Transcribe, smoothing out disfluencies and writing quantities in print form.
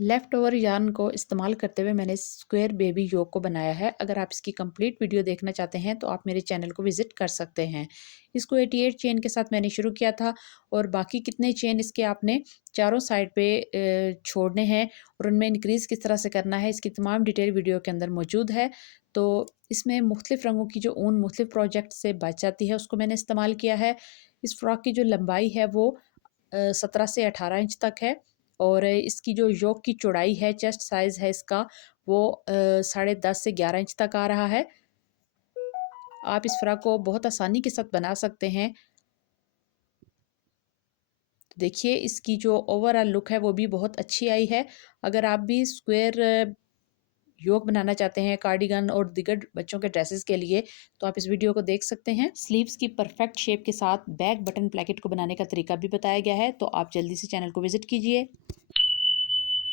Left over yarn को इस्तेमाल करते हुए मैंने स्क्वायर बेबी योक को बनाया है। अगर आप इसकी कंप्लीट वीडियो देखना चाहते हैं तो आप मेरे चैनल को विज़िट कर सकते हैं। इसको 88 चेन के साथ मैंने शुरू किया था और बाकी कितने चेन इसके आपने चारों साइड पे छोड़ने हैं और उनमें इंक्रीज़ किस तरह से करना है, इसकी तमाम डिटेल वीडियो के अंदर मौजूद है। तो इसमें मुख्तलिफ़ रंगों की जो ऊन मुख्तलिफ़ प्रोजेक्ट से बच जाती है उसको मैंने इस्तेमाल किया है। इस फ्रॉक की जो लंबाई है वो 17 से 18 इंच तक है और इसकी जो योक की चौड़ाई है, चेस्ट साइज़ है इसका वो 10.5 से 11 इंच तक आ रहा है। आप इस फ्रॉक को बहुत आसानी के साथ बना सकते हैं। देखिए इसकी जो ओवरऑल लुक है वो भी बहुत अच्छी आई है। अगर आप भी स्क्वायर योक बनाना चाहते हैं कार्डिगन और दीगर बच्चों के ड्रेसेस के लिए तो आप इस वीडियो को देख सकते हैं। स्लीव्स की परफेक्ट शेप के साथ बैक बटन प्लेकेट को बनाने का तरीका भी बताया गया है, तो आप जल्दी से चैनल को विजिट कीजिए।